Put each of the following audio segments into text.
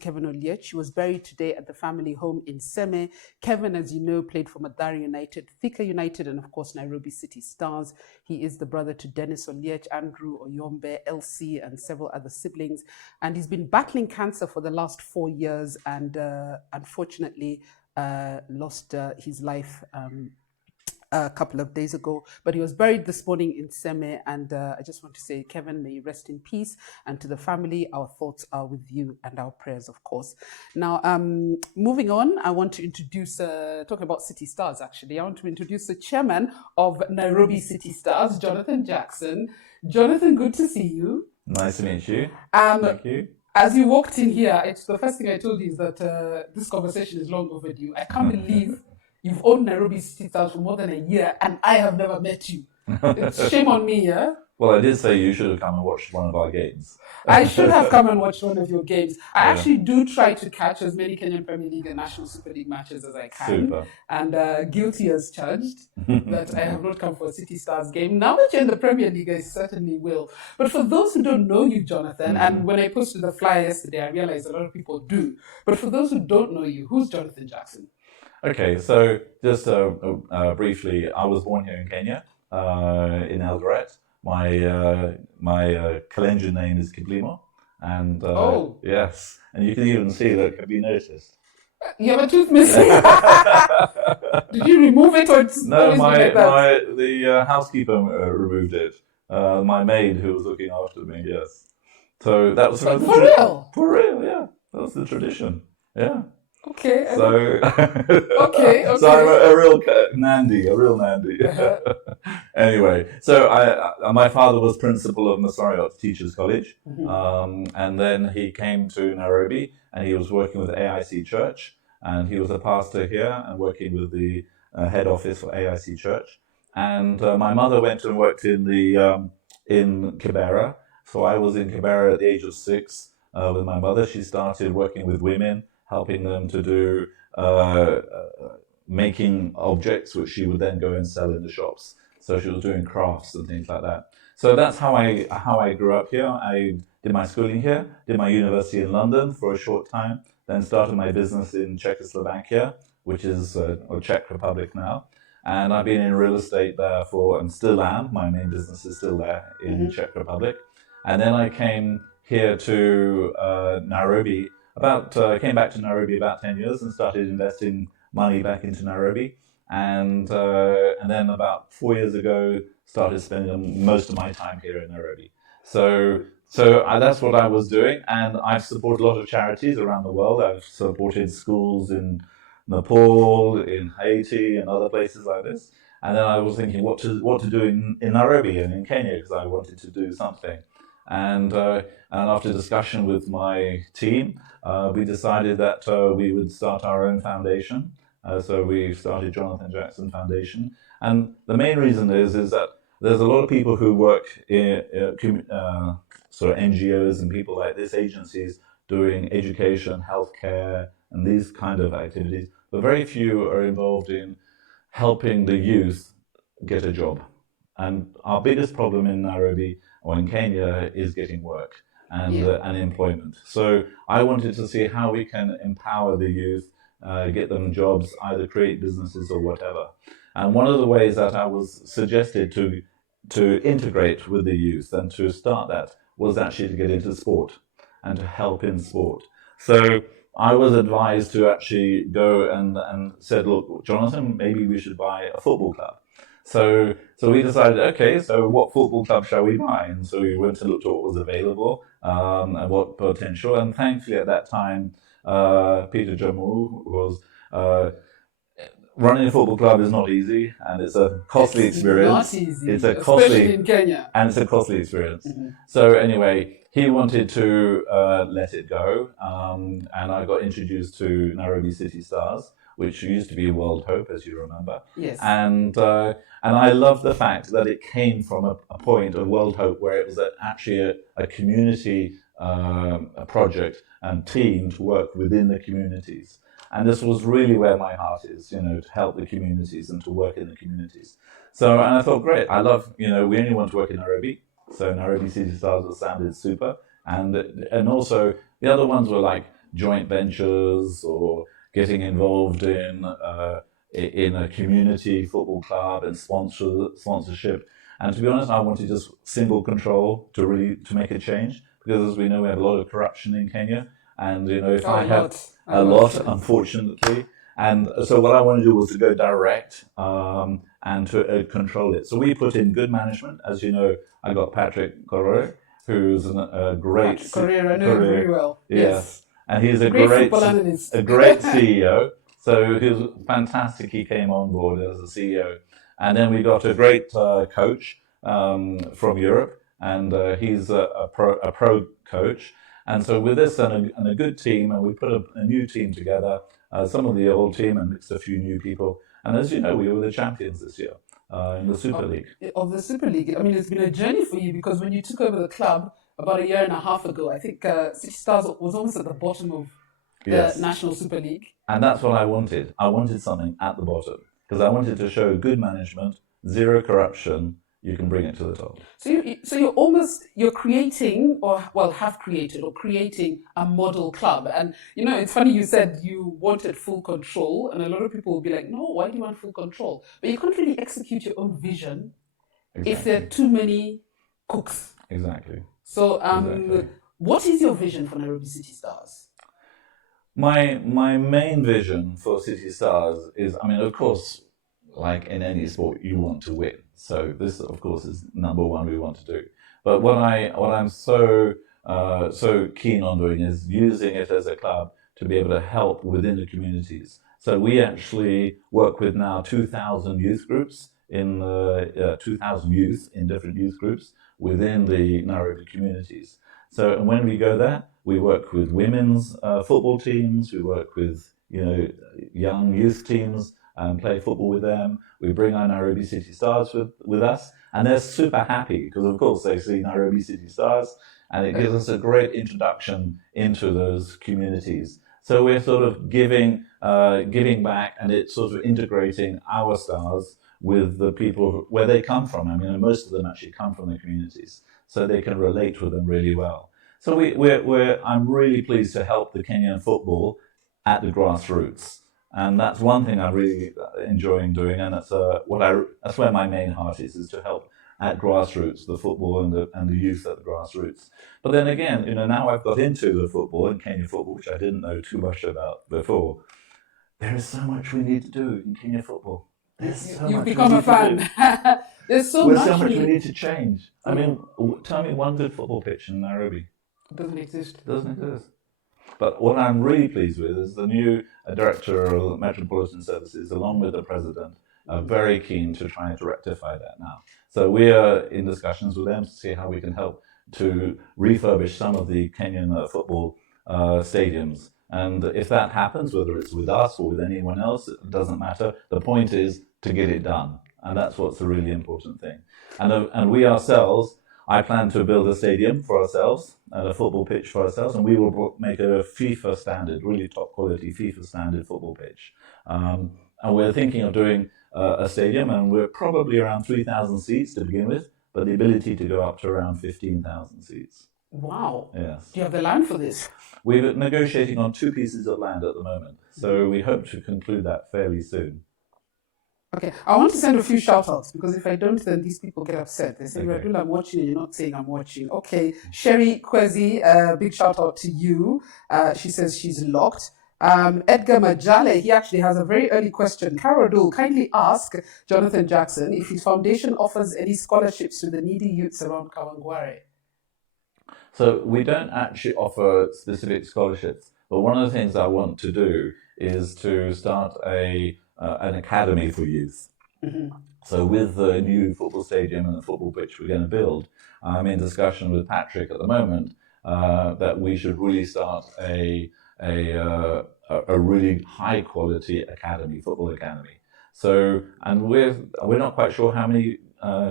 Kevin Oliech. She was buried today at the family home in Seme. Kevin, as you know, played for Mathare United, Thika United, and of course Nairobi City Stars. He is the brother to Dennis Oliech, Andrew Oyombe, Elsie, and several other siblings. And he's been battling cancer for the last 4 years and unfortunately lost his life a couple of days ago, but he was buried this morning in Seme, and I just want to say, Kevin, may you rest in peace, and to the family, our thoughts are with you and our prayers, of course. Now, moving on, I want to introduce, talking about City Stars, actually, I want to introduce the chairman of Nairobi City Stars, Jonathan Jackson. Jonathan, good to see you. Nice to meet you. Thank you. As you walked in here, the first thing I told you is that this conversation is long overdue. I can't believe you've owned Nairobi City Stars for more than a year, and I have never met you. It's shame on me, yeah? Well, I did say you should have come and watched one of our games. I should have come and watched one of your games. I actually do try to catch as many Kenyan Premier League and National Super League matches as I can. Super. And guilty as charged that I have not come for a City Stars game. Now that you're in the Premier League, I certainly will. But for those who don't know you, Jonathan, and when I posted the flyer yesterday, I realized a lot of people do. But for those who don't know you, who's Jonathan Jackson? Okay, so just briefly, I was born here in Kenya, in Eldoret. My Kalenjin name is Kiplimo, and yes, and you can even see that. Have you noticed? You have a tooth missing. Did you remove it, or it's No, like that? the housekeeper removed it. My maid who was looking after me. Yes, so that was for real. For real, yeah, that was the tradition. Yeah. Okay. So, okay. So I'm a real Nandi. Anyway, so my father was principal of Masariot Teachers College, and then he came to Nairobi, and he was working with AIC Church, and he was a pastor here and working with the head office for AIC Church. And my mother went and worked in Kibera, so I was in Kibera at the age of 6 with my mother. She started working with women, helping them to do making objects, which she would then go and sell in the shops. So she was doing crafts and things like that. So that's how I grew up here. I did my schooling here, did my university in London for a short time, then started my business in Czechoslovakia, which is Czech Republic now. And I've been in real estate there and still am. My main business is still there in Czech Republic. And then I came here to Nairobi. Came back to Nairobi about 10 years and started investing money back into Nairobi, and then about 4 years ago started spending most of my time here in Nairobi. So that's what I was doing, and I've supported a lot of charities around the world. I've supported schools in Nepal, in Haiti, and other places like this. And then I was thinking what to do in Nairobi and in Kenya, because I wanted to do something. And after discussion with my team, we decided that we would start our own foundation. So we started Jonathan Jackson Foundation. And the main reason is that there's a lot of people who work in sort of NGOs and people like this, agencies doing education, healthcare, and these kind of activities. But very few are involved in helping the youth get a job. And our biggest problem in Nairobi or in Kenya is getting work and employment. So I wanted to see how we can empower the youth, get them jobs, either create businesses or whatever. And one of the ways that I was suggested to integrate with the youth and to start that was actually to get into sport and to help in sport. So I was advised to actually go and said, look, Jonathan, maybe we should buy a football club. So we decided, okay, so what football club shall we buy? And so we went to look at what was available and what potential. And thankfully at that time, Peter Jamu was running a football club is not easy, and it's a costly experience. Not easy, it's a especially in Kenya. And it's a costly experience. So anyway, he wanted to let it go, and I got introduced to Nairobi City Stars, which used to be World Hope, as you remember. Yes. And I love the fact that it came from a point of World Hope where it was actually a community a project and team to work within the communities. And this was really where my heart is, to help the communities and to work in the communities. So, and I thought, great, I love, we only want to work in Nairobi. So Nairobi City Stars sounded super. And also the other ones were like joint ventures or getting involved in a community football club and sponsorship. And to be honest, I wanted just single control to make a change, because as we know, we have a lot of corruption in Kenya, and if I have a lot, unfortunately. And so what I wanted to do was to go direct and to control it. So we put in good management. As you know, I got Patrick Correa, who's a great Correa, I know him very well. Yes. And he's a great CEO. So he was fantastic. He came on board as a CEO. And then we got a great coach from Europe, and he's a pro coach. And so with this and a good team, and we put a new team together, some of the old team and mixed a few new people. And as you know, we were the champions this year in the Super League. Of the Super League. I mean, it's been a journey for you, because when you took over the club about a year and a half ago, I think City Stars was almost at the bottom of the National Super League. And that's what I wanted. I wanted something at the bottom, because I wanted to show good management, zero corruption. You can bring it to the top. So you're creating, have created or creating a model club. And it's funny, you said you wanted full control, and a lot of people will be like, no, why do you want full control? But you can't really execute your own vision if there are too many cooks. Exactly. So what is your vision for Nairobi City Stars? My main vision for City Stars is, of course, like in any sport, you want to win. So this, of course, is number one we want to do. But what I'm so keen on doing is using it as a club to be able to help within the communities. So we actually work with now 2,000 youth groups 2,000 youth in different youth groups within the Nairobi communities. So when we go there, we work with women's football teams. We work with young youth teams and play football with them. We bring our Nairobi City Stars with us, and they're super happy because, of course, they see Nairobi City Stars, and it gives us a great introduction into those communities. So we're sort of giving back, and it's sort of integrating our stars with the people where they come from. Most of them actually come from the communities, so they can relate with them really well. So I'm really pleased to help the Kenyan football at the grassroots. And that's one thing I'm really enjoying doing, and that's where my main heart is to help at grassroots, the football and the youth at the grassroots. But then again, now I've got into the football and Kenya football, which I didn't know too much about before. There is so much we need to do in Kenya football. You've become a fan. There's so much we need to change. Tell me one good football pitch in Nairobi. It doesn't exist. But what I'm really pleased with is the new director of Metropolitan Services, along with the president, are very keen to try to rectify that now. So we are in discussions with them to see how we can help to refurbish some of the Kenyan football stadiums. And if that happens, whether it's with us or with anyone else, it doesn't matter. The point is to get it done. And that's what's the really important thing. And we ourselves, I plan to build a stadium for ourselves and a football pitch for ourselves, and we will make a FIFA standard, really top quality FIFA standard football pitch. And we're thinking of doing a stadium, and we're probably around 3,000 seats to begin with, but the ability to go up to around 15,000 seats. Wow. Yes. Do you have the land for this? We're negotiating on 2 pieces of land at the moment, so we hope to conclude that fairly soon. Okay, I want to send a few shout-outs, because if I don't, then these people get upset. They say, Radull, I'm watching, and you're not saying I'm watching. Okay, Sherry Kwezi, big shout-out to you. She says she's locked. Edgar Majale, he actually has a very early question. Radull, kindly ask Jonathan Jackson if his foundation offers any scholarships to the needy youths around Kawangware. So we don't actually offer specific scholarships, but one of the things I want to do is to start an academy for youth. Mm-hmm. So with the new football stadium and the football pitch we're going to build, I'm in discussion with Patrick at the moment that we should really start a really high quality academy, football academy. So, and we're not quite sure how many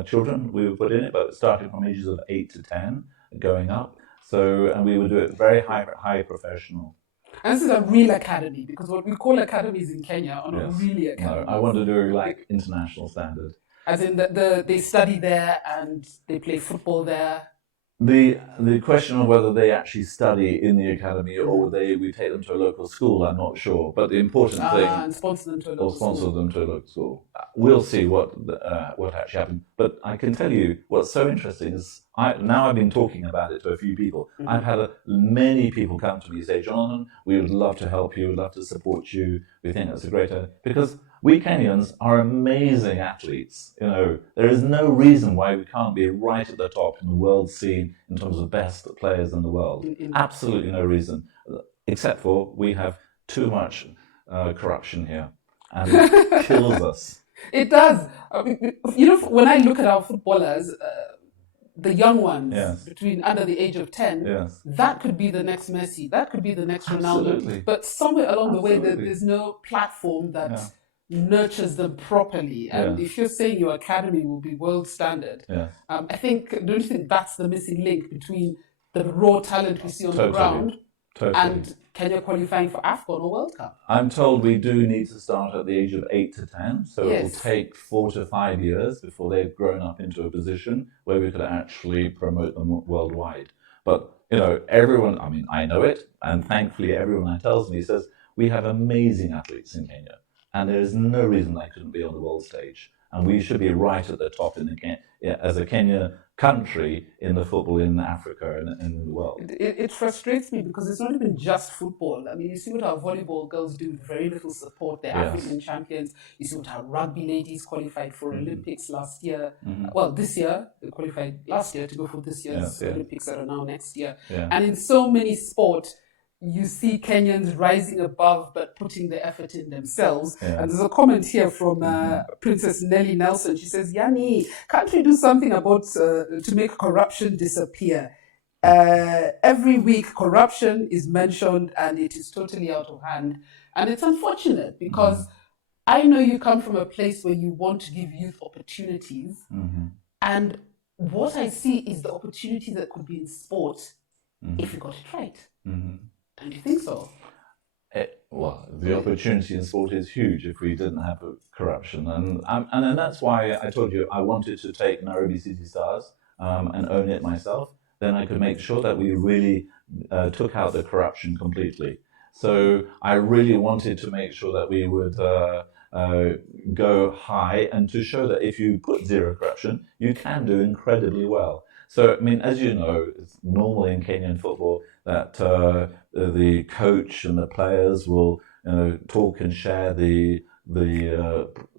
children we will put in it, but starting from ages of 8 to 10 going up. So, and we will do it very high professional. And this is a real academy, because what we call academies in Kenya are not really academies. No, I want to do like international standard. As in they study there and they play football there. The question of whether they actually study in the academy or we take them to a local school, I'm not sure. But the important thing, and sponsor them to a local or sponsor school. them to a local school. We'll see what actually happens. But I can tell you what's so interesting is now I've been talking about it to a few people. I've had many people come to me and say, Jonathan, we would love to help you, we'd love to support you. We think that's a great idea. Because we Kenyans are amazing athletes. You know, there is no reason why we can't be right at the top in the world scene in terms of best players in the world. Absolutely no reason, except for we have too much corruption here, and it kills us. It does. I mean, you know, when I look at our footballers, the young ones between under the age of 10, that could be the next Messi, that could be the next Ronaldo. But somewhere along the way, there's no platform that nurtures them properly. And if you're saying your academy will be world standard, I think, don't you think that's the missing link between the raw talent we see on the ground and Kenya qualifying for AFCON or World Cup? I'm told we do need to start at the age of 8 to 10, so it will take 4 to 5 years before they've grown up into a position where we could actually promote them worldwide. But, you know, everyone, I mean, I know it, and thankfully everyone that tells me says we have amazing athletes in Kenya, and there is no reason they couldn't be on the world stage. And we should be right at the top as a Kenya country in the football in Africa and in the world. It frustrates me because it's not even just football. I mean, you see what our volleyball girls do with very little support. They're African champions. You see what our rugby ladies qualified for Olympics last year. Well, this year. They qualified last year to go for this year's Olympics that are now next year. And in so many sports, you see Kenyans rising above but putting the effort in themselves. And there's a comment here from Princess Nellie Nelson. She says, Yanni, can't we do something about to make corruption disappear? Every week corruption is mentioned and it is totally out of hand. And it's unfortunate because I know you come from a place where you want to give youth opportunities. And what I see is the opportunity that could be in sport if you got it right. Don't you think so? Well, the opportunity in sport is huge if we didn't have corruption. And that's why I told you I wanted to take Nairobi City Stars and own it myself. Then I could make sure that we really took out the corruption completely. So I really wanted to make sure that we would go high and to show that if you put zero corruption, you can do incredibly well. So, I mean, as you know, it's normal in Kenyan football that the coach and the players will talk and share the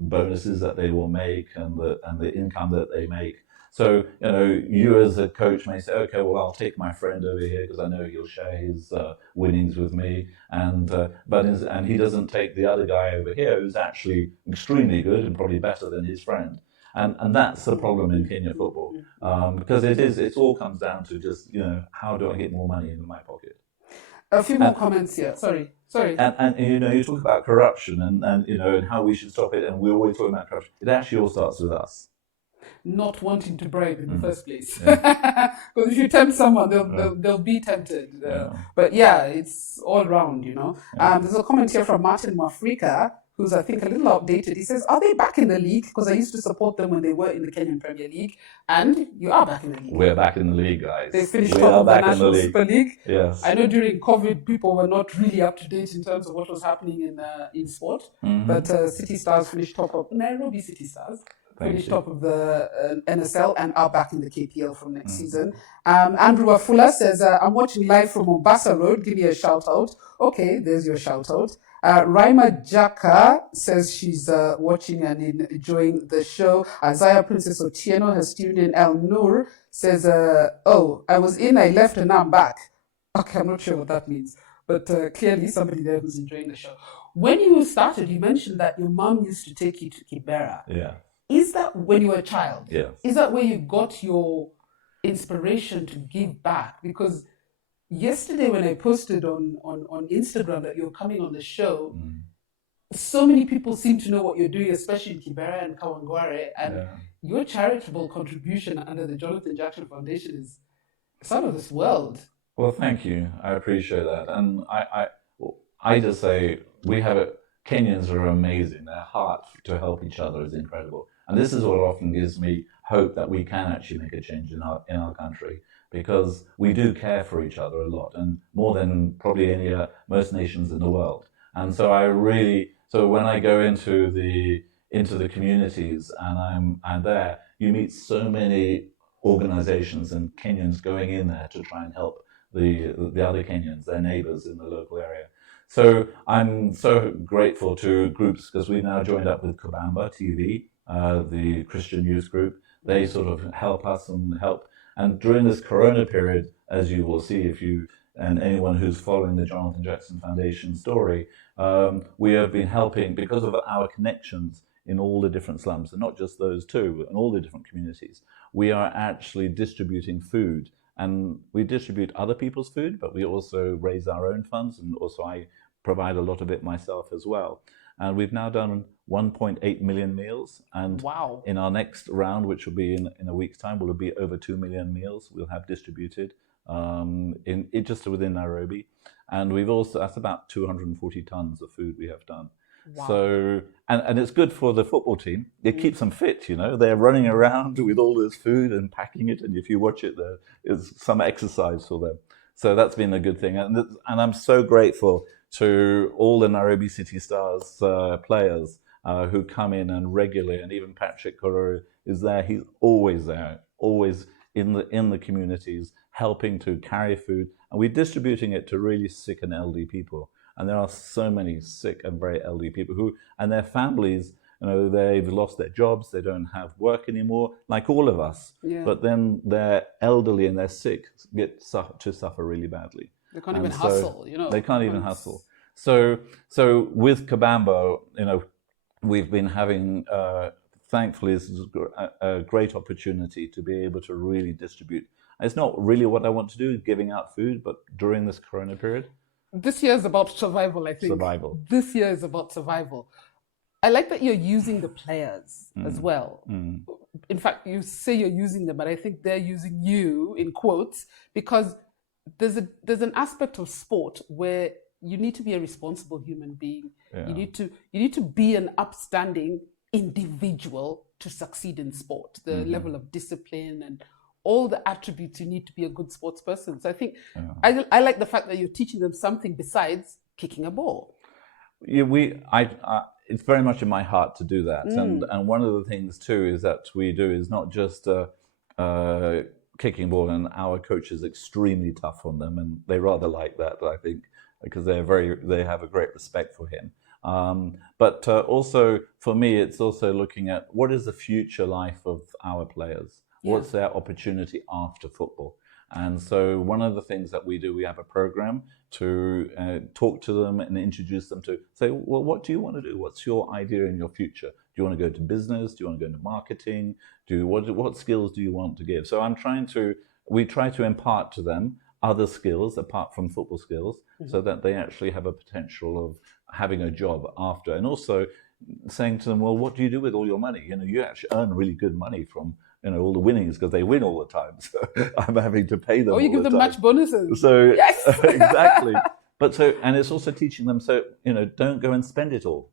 bonuses that they will make and the income that they make. So, you as a coach may say, okay, well, I'll take my friend over here because I know he'll share his winnings with me, and he doesn't take the other guy over here who's actually extremely good and probably better than his friend. And that's the problem in Kenya football, because it all comes down to just, how do I get more money in my pocket? A few more comments here. Sorry. And you talk about corruption and how we should stop it, and we're always talking about corruption. It actually all starts with us. Not wanting to bribe in the first place. Because if you tempt someone, they'll be tempted. But it's all round, There's a comment here from Martin Mwafrika, who's, I think, a little outdated. He says, are they back in the league? Because I used to support them when they were in the Kenyan Premier League. And you are back in the league. We're back in the league, guys. They finished top of the National Super League. Yes. I know during COVID, people were not really up to date in terms of what was happening in sport. But City Stars finished top of Nairobi City Stars. Finished top of the NSL and are back in the KPL from next season. Andrew Afula says, I'm watching live from Mombasa Road. Give me a shout out. Okay, there's your shout out. Raima Jaka says she's watching and enjoying the show. Isaiah Princess Otieno has tuned in. El Nur says, I was in, I left, and now I'm back. Okay, I'm not sure what that means. But clearly somebody there who's enjoying the show. When you started, you mentioned that your mom used to take you to Kibera. Yeah. Is that when you were a child? Yes. Is that where you got your inspiration to give back? Because yesterday when I posted on Instagram that you're coming on the show, so many people seem to know what you're doing, especially in Kibera and Kawangware, and your charitable contribution under the Jonathan Jackson Foundation is out of this world. Well, thank you. I appreciate that. And I just say Kenyans are amazing. Their heart to help each other is incredible. And this is what often gives me hope that we can actually make a change in our country. because we do care for each other a lot, and more than probably most nations in the world. And so so when I go into the communities and I'm there, you meet so many organizations and Kenyans going in there to try and help the other Kenyans, their neighbors in the local area. So I'm so grateful to groups, because we've now joined up with Kabamba TV, the Christian youth group. They sort of help us and help. And during this Corona period, as you will see and anyone who's following the Jonathan Jackson Foundation story, we have been helping because of our connections in all the different slums, and not just those two, and all the different communities. We are actually distributing food, and we distribute other people's food, but we also raise our own funds, and also I provide a lot of it myself as well. And we've now done 1.8 million meals, and wow. In our next round, which will be in a week's time, will be over 2 million meals we'll have distributed just within Nairobi. And that's about 240 tons of food we have done. Wow. So, and it's good for the football team. It keeps them fit, They're running around with all this food and packing it, and if you watch it, there's some exercise for them. So that's been a good thing. And I'm so grateful to all the Nairobi City Stars players who come in and regularly, and even Patrick Kororo is there. He's always there, always in the communities, helping to carry food. And we're distributing it to really sick and elderly people. And there are so many sick and very elderly people and their families, they've lost their jobs, they don't have work anymore, like all of us. Yeah. But then they're elderly and they're sick, get to suffer really badly. They can't even hustle, They can't even hustle. So with Kabambo, we've been having, thankfully, this is a great opportunity to be able to really distribute. It's not really what I want to do, giving out food, but during this Corona period. This year is about survival, I think. Survival. This year is about survival. I like that you're using the players as well. Mm. In fact, you say you're using them, but I think they're using you, in quotes, because there's an aspect of sport where you need to be a responsible human being. Yeah. You need to be an upstanding individual to succeed in sport. The level of discipline and all the attributes you need to be a good sports person. So I think I like the fact that you're teaching them something besides kicking a ball. Yeah, it's very much in my heart to do that. And one of the things too is that we do is not just kicking ball, and our coach is extremely tough on them, and they rather like that, I think, because they have a great respect for him. But also for me, it's also looking at what is the future life of our players. Yeah. What's their opportunity after football? And so one of the things that we do, we have a program to talk to them and introduce them to say, well, what do you want to do? What's your idea in your future? Do you want to go to business? Do you want to go into marketing? What skills do you want to give? So we try to impart to them other skills apart from football skills, so that they actually have a potential of having a job after. And also saying to them, well, what do you do with all your money? You actually earn really good money from all the winnings, because they win all the time. So I'm having to pay them. Oh, you give them match bonuses. So yes, exactly. And it's also teaching them. So don't go and spend it all.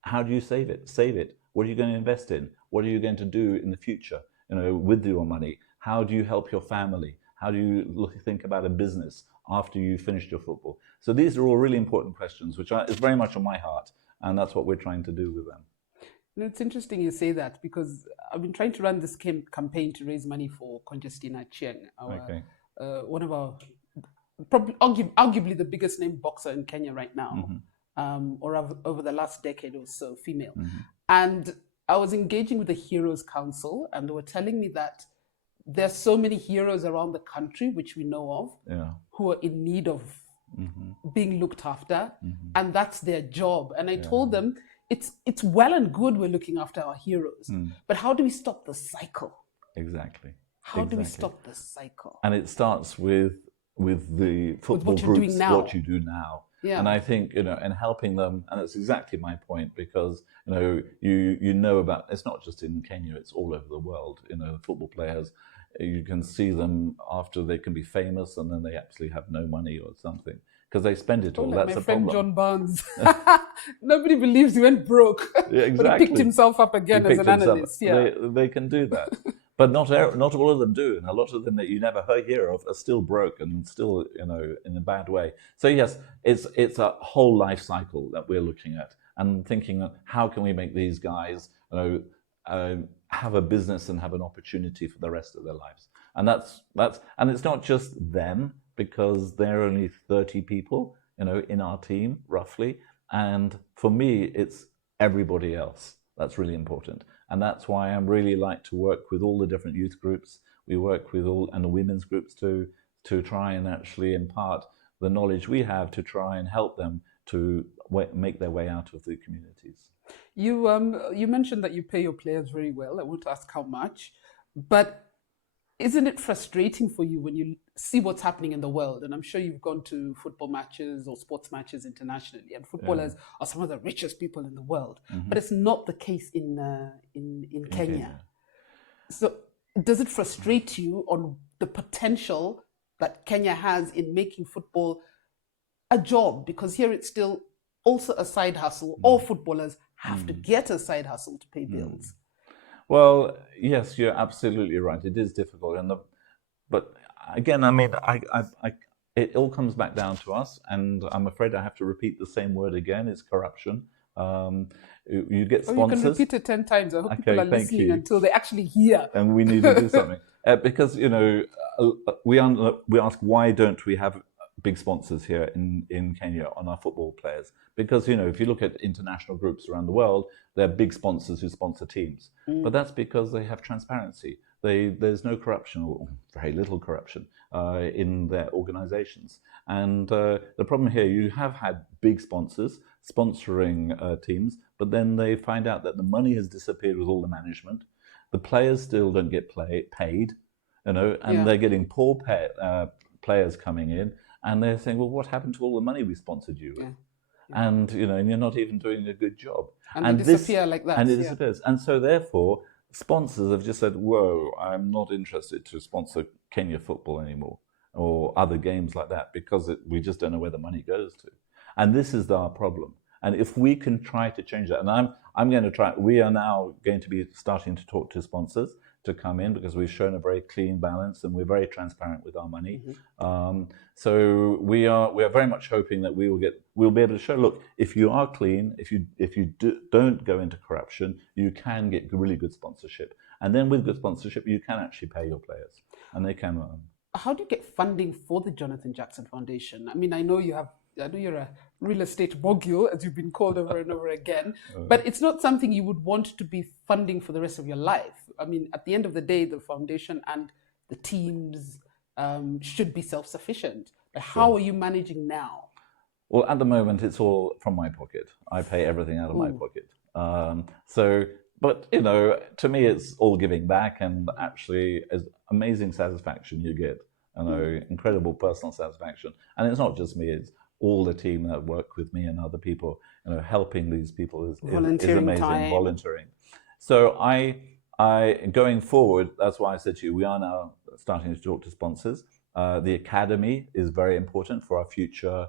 How do you save it? Save it. What are you going to invest in? What are you going to do in the future? With your money. How do you help your family? How do you think about a business after you finished your football? So these are all really important questions, which is very much on my heart, and that's what we're trying to do with them. It's interesting you say that, because I've been trying to run this campaign to raise money for Conjestina Chieng, one of our, probably arguably the biggest name boxer in Kenya right now, or over the last decade or so, female. And I was engaging with the Heroes Council, and they were telling me that there's so many heroes around the country, which we know of, who are in need of being looked after, and that's their job. And I told them, it's well and good we're looking after our heroes, but how do we stop the cycle? Exactly. How do we stop the cycle? And it starts with the football groups, what you do now. Yeah. And I think, and helping them, and that's exactly my point, because, you know about, it's not just in Kenya, it's all over the world, football players, you can see them after they can be famous and then they actually have no money or something, because they spend it all. That's my a friend problem. John Barnes. Nobody believes he went broke. Yeah, exactly. But he picked himself up again as an analyst. Yeah. They can do that. But not all of them do, and a lot of them that you never hear of are still broke and still, in a bad way. So yes, it's a whole life cycle that we're looking at and thinking of how can we make these guys, have a business and have an opportunity for the rest of their lives. And and it's not just them, because there are only 30 people, in our team roughly. And for me, it's everybody else. That's really important. And that's why I really like to work with all the different youth groups. We work with and the women's groups too, to try and actually impart the knowledge we have to try and help them to make their way out of the communities. You mentioned that you pay your players very well. I won't ask how much, but isn't it frustrating for you when you see what's happening in the world? And I'm sure you've gone to football matches or sports matches internationally, and footballers are some of the richest people in the world. Mm-hmm. But it's not the case in Kenya. So does it frustrate you on the potential that Kenya has in making football a job? Because here it's still also a side hustle. All footballers have to get a side hustle to pay bills. Well, yes, you're absolutely right. It is difficult, but again, I mean, it all comes back down to us, and I'm afraid I have to repeat the same word again. It's corruption. You get sponsors. You can repeat it 10 times. I hope people are listening until they actually hear. And we need to do something because we ask, why don't we have big sponsors here in Kenya on our football players? Because if you look at international groups around the world, they're big sponsors who sponsor teams. But that's because they have transparency. There's no corruption, or very little corruption, in their organizations. And the problem here, you have had big sponsors sponsoring teams, but then they find out that the money has disappeared with all the management. The players still don't get paid, and they're getting poor players coming in. And they're saying, well, what happened to all the money we sponsored you with? Yeah. And, and you're not even doing a good job. And they disappear like that. And it disappears. And so therefore, sponsors have just said, whoa, I'm not interested to sponsor Kenya football anymore, or other games like that, because we just don't know where the money goes to. And this is our problem. And if we can try to change that, and I'm going to try, we are now going to be starting to talk to sponsors to come in, because we've shown a very clean balance and we're very transparent with our money. So we are very much hoping that we'll be able to show, look, if you are clean, if you don't go into corruption, you can get really good sponsorship, and then with good sponsorship you can actually pay your players, and they can earn. How do you get funding for the Jonathan Jackson Foundation? I mean, I know you're a real estate mogul, as you've been called over and over again, but it's not something you would want to be funding for the rest of your life. I mean, at the end of the day, the foundation and the teams should be self-sufficient. But how are you managing now? Well, at the moment, it's all from my pocket. I pay everything out of my pocket. But to me, it's all giving back, and actually, as amazing satisfaction you get, incredible personal satisfaction. And it's not just me; it's all the team that work with me and other people. Helping these people is amazing. Time. Volunteering. So I going forward, that's why I said to you, we are now starting to talk to sponsors. The academy is very important for our future,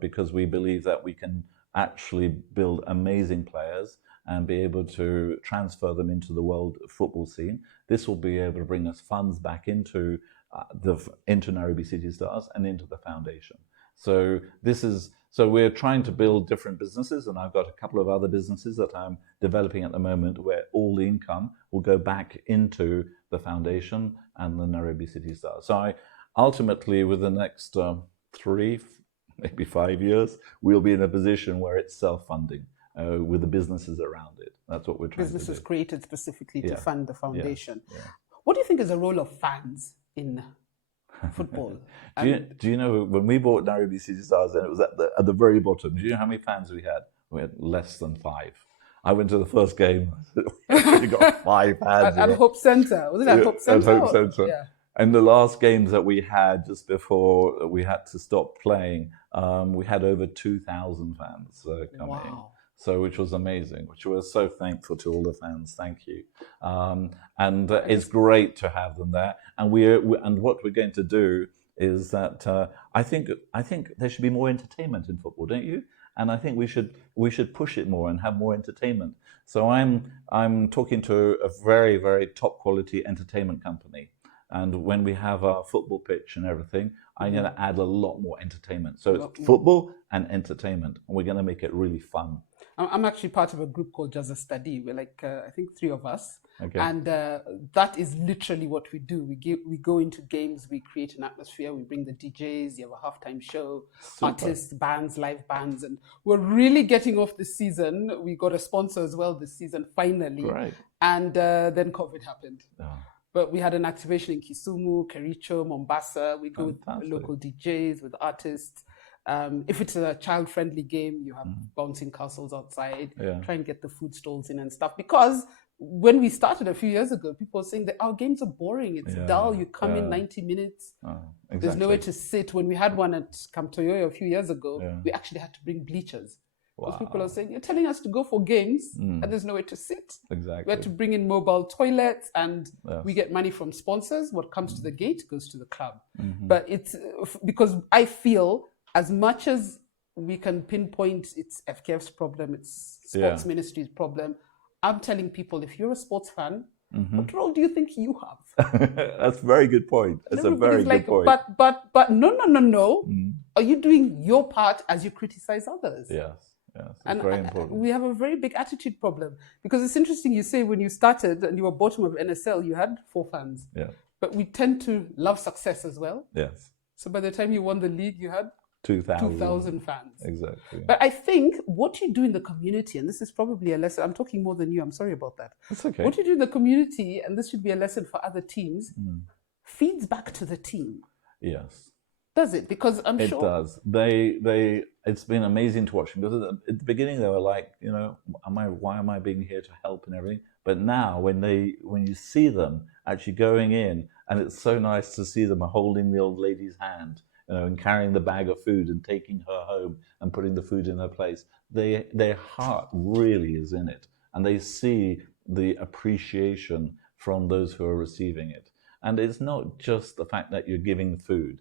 because we believe that we can actually build amazing players and be able to transfer them into the world football scene. This will be able to bring us funds back into Nairobi City Stars and into the foundation. So we're trying to build different businesses, and I've got a couple of other businesses that I'm developing at the moment, where all the income will go back into the foundation and the Nairobi City Stars. So ultimately, with the next 3, maybe 5 years, we'll be in a position where it's self-funding with the businesses around it. That's what we're trying to do. Businesses created specifically to fund the foundation. Yeah. What do you think is the role of fans in football? Do you know, when we bought Nairobi City Stars, and it was at the very bottom, do you know how many fans we had? We had less than 5. I went to the first game. We got 5 fans. At Hope Centre. Was it at Hope Centre? At Hope Centre. Yeah. And the last games that we had just before we had to stop playing, we had over 2,000 fans coming in. So, which was amazing, which we're so thankful to all the fans. Thank you. And it's great to have them there. And and what we're going to do is that I think there should be more entertainment in football, don't you? and I think we should push it more and have more entertainment. So I'm talking to a very, very top quality entertainment company, and when we have our football pitch and everything, I'm going to add a lot more entertainment. So it's football and entertainment, and we're going to make it really fun. I'm actually part of a group called Just a Study. We're like, I think 3 of us. Okay. And that is literally what we do. We go into games, we create an atmosphere, we bring the DJs, you have a halftime show, artists, bands, live bands. And we're really getting off this season. We got a sponsor as well this season, finally. Right. And then COVID happened. Oh. But we had an activation in Kisumu, Kericho, Mombasa. We go with local DJs, with artists. If it's a child-friendly game, you have bouncing castles outside, try and get the food stalls in and stuff. Because when we started a few years ago, people were saying that our games are boring, it's dull, you come in 90 minutes, there's nowhere to sit. When we had one at Camp Toyoyo a few years ago, we actually had to bring bleachers. Because people are saying, you're telling us to go for games and there's nowhere to sit. Exactly. We had to bring in mobile toilets, and we get money from sponsors. What comes to the gate goes to the club. But it's because I feel as much as we can pinpoint it's FKF's problem, it's sports ministry's problem, I'm telling people, if you're a sports fan, what role do you think you have? That's a very good point. That's a very good point. But no. Are you doing your part as you criticize others? Yes. And very important. We have a very big attitude problem, because it's interesting you say when you started and you were bottom of NSL, you had 4 fans. Yeah. But we tend to love success as well. Yes. So by the time you won the league, you had 2,000 fans. Exactly. But I think what you do in the community, and this is probably a lesson, I'm talking more than you, I'm sorry about that. That's okay. What you do in the community, and this should be a lesson for other teams, feeds back to the team. Yes. Does it? Because I'm sure... It does. It's been amazing to watch, because at the beginning they were like, why am I being here to help and everything? But now when you see them actually going in, and it's so nice to see them holding the old lady's hand, and carrying the bag of food and taking her home and putting the food in her place, their heart really is in it, and they see the appreciation from those who are receiving it. And it's not just the fact that you're giving food,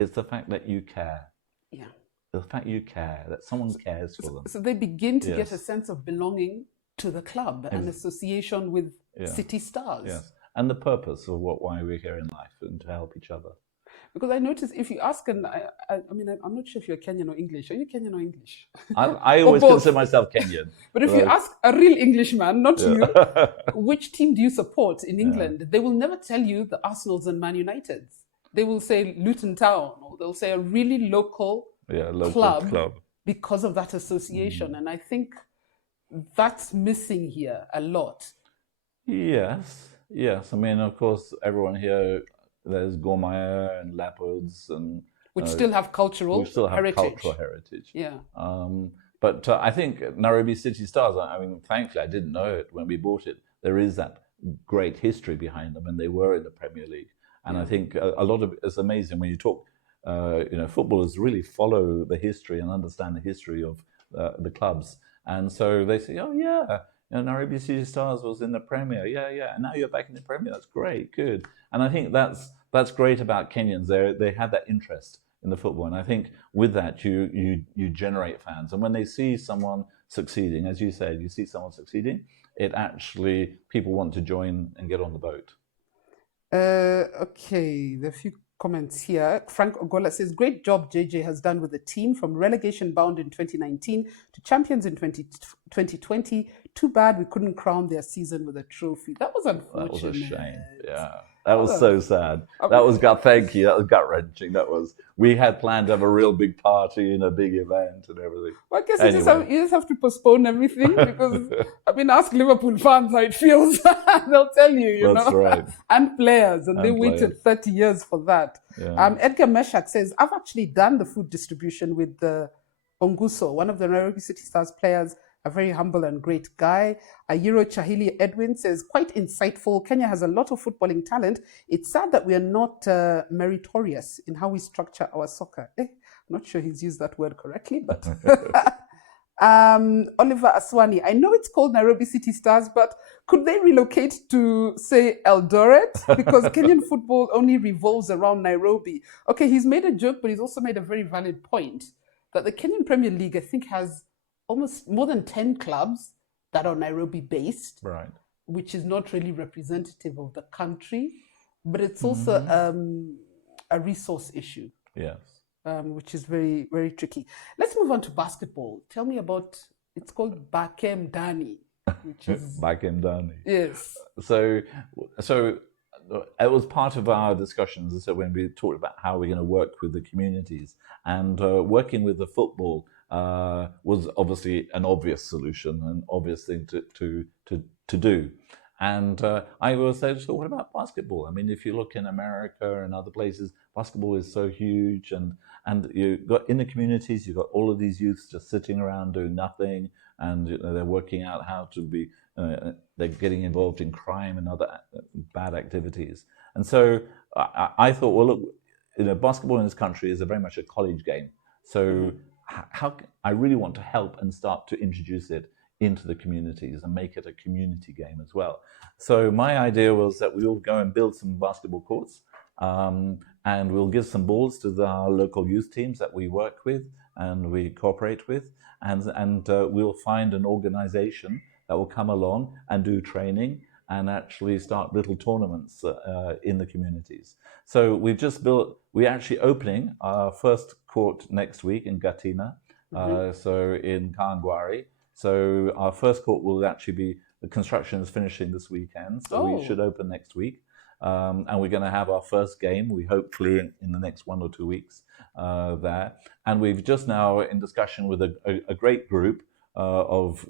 it's the fact that you care. Yeah. The fact you care, that someone cares for them. So they begin to get a sense of belonging to the club and association with City Stars. Yes, and the purpose of why we're here in life, and to help each other. Because I noticed if you ask, and I'm not sure if you're Kenyan or English. Are you Kenyan or English? I always consider myself Kenyan. But if you ask a real Englishman, not you, which team do you support in England? They will never tell you the Arsenals and Man Uniteds. They will say Luton Town, or they'll say a really local club because of that association. And I think that's missing here a lot. Yes. I mean, of course, everyone here, there's Gormaya and Leopards, and which still have cultural heritage. Yeah. But I think Nairobi City Stars, I mean, thankfully, I didn't know it when we bought it. There is that great history behind them, and they were in the Premier League. And I think a lot of it's amazing when you talk, footballers really follow the history and understand the history of the clubs. And so they say, Nairobi City Stars was in the Premier. Yeah. And now you're back in the Premier. That's great. Good. And I think that's great about Kenyans. They have that interest in the football. And I think with that, you generate fans. And when they see someone succeeding, as you said, you see someone succeeding, it actually, people want to join and get on the boat. Okay, there are a few comments here. Frank Ogola says, great job JJ has done with the team, from relegation bound in 2019 to champions in 2020. Too bad we couldn't crown their season with a trophy. That was unfortunate. That was a shame. Yeah. That was so sad. That was thank you. That was gut-wrenching. We had planned to have a real big party and a big event and everything. Well, I guess you just have to postpone everything, because, ask Liverpool fans how it feels. They'll tell you, That's right. And players, and they waited 30 years for that. Yeah. Edgar Meshak says, I've actually done the food distribution with Onguso, one of the Nairobi City Stars players, a very humble and great guy. Ayiro Chahili Edwin says, quite insightful. Kenya has a lot of footballing talent. It's sad that we are not meritorious in how we structure our soccer. I'm not sure he's used that word correctly, but... Oliver Aswani, I know it's called Nairobi City Stars, but could they relocate to, say, Eldoret? Because Kenyan football only revolves around Nairobi. Okay, he's made a joke, but he's also made a very valid point. that the Kenyan Premier League, I think, has almost more than 10 clubs that are Nairobi based, Right. which is not really representative of the country, but it's also a resource issue, Yes. which is very, very tricky. Let's move on to basketball. Tell me about, it's called Bakem Dani, which is... Bakem Dani. Yes. So it was part of our discussions. So when we talked about how we're going to work with the communities, and working with the football was obviously an obvious solution, an obvious thing to do. And I will say, so what about basketball? I mean, if you look in America and other places, basketball is so huge, and you got in the communities, you've got all of these youths just sitting around doing nothing, and they're working out how to be, they're getting involved in crime and other bad activities. And so I thought, well, look, basketball in this country is very much a college game. So how I really want to help and start to introduce it into the communities and make it a community game as well. So my idea was that we'll go and build some basketball courts, and we'll give some balls to our local youth teams that we work with and we cooperate with, and we'll find an organization that will come along and do training and actually start little tournaments in the communities. So we're actually opening our first court next week in Gatina, so in Kangwari. So our first court will actually be, the construction is finishing this weekend, so we should open next week. And we're going to have our first game, we hopefully in the next 1 or 2 weeks there. And we've just now in discussion with a great group of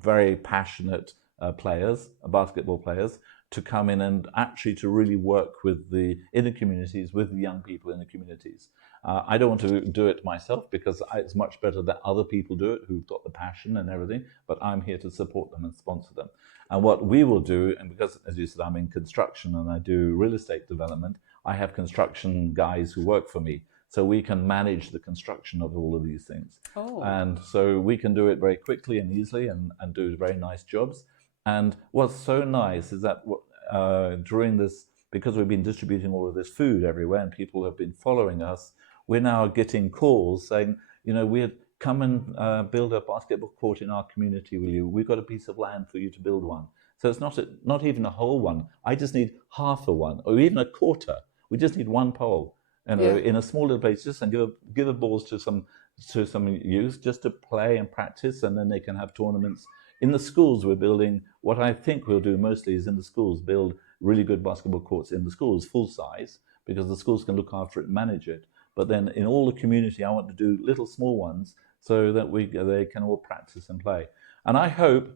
very passionate players, basketball players, to come in and actually to really work in the communities, with the young people in the communities. I don't want to do it myself because it's much better that other people do it who've got the passion and everything, but I'm here to support them and sponsor them. And what we will do, and because, as you said, I'm in construction and I do real estate development, I have construction guys who work for me. So we can manage the construction of all of these things. And so we can do it very quickly and easily and do very nice jobs. And what's so nice is that during this, because we've been distributing all of this food everywhere and people have been following us, we're now getting calls saying, we'd come and build a basketball court in our community, will you? We've got a piece of land for you to build one. So it's not even a whole one. I just need half a one, or even a quarter. We just need one pole, in a small little place, just and give the balls to some youth just to play and practice, and then they can have tournaments. In the schools, we're building, what I think we'll do mostly is in the schools, build really good basketball courts in the schools, full size, because the schools can look after it and manage it. But then in all the community, I want to do little small ones so that they can all practice and play. And I hope,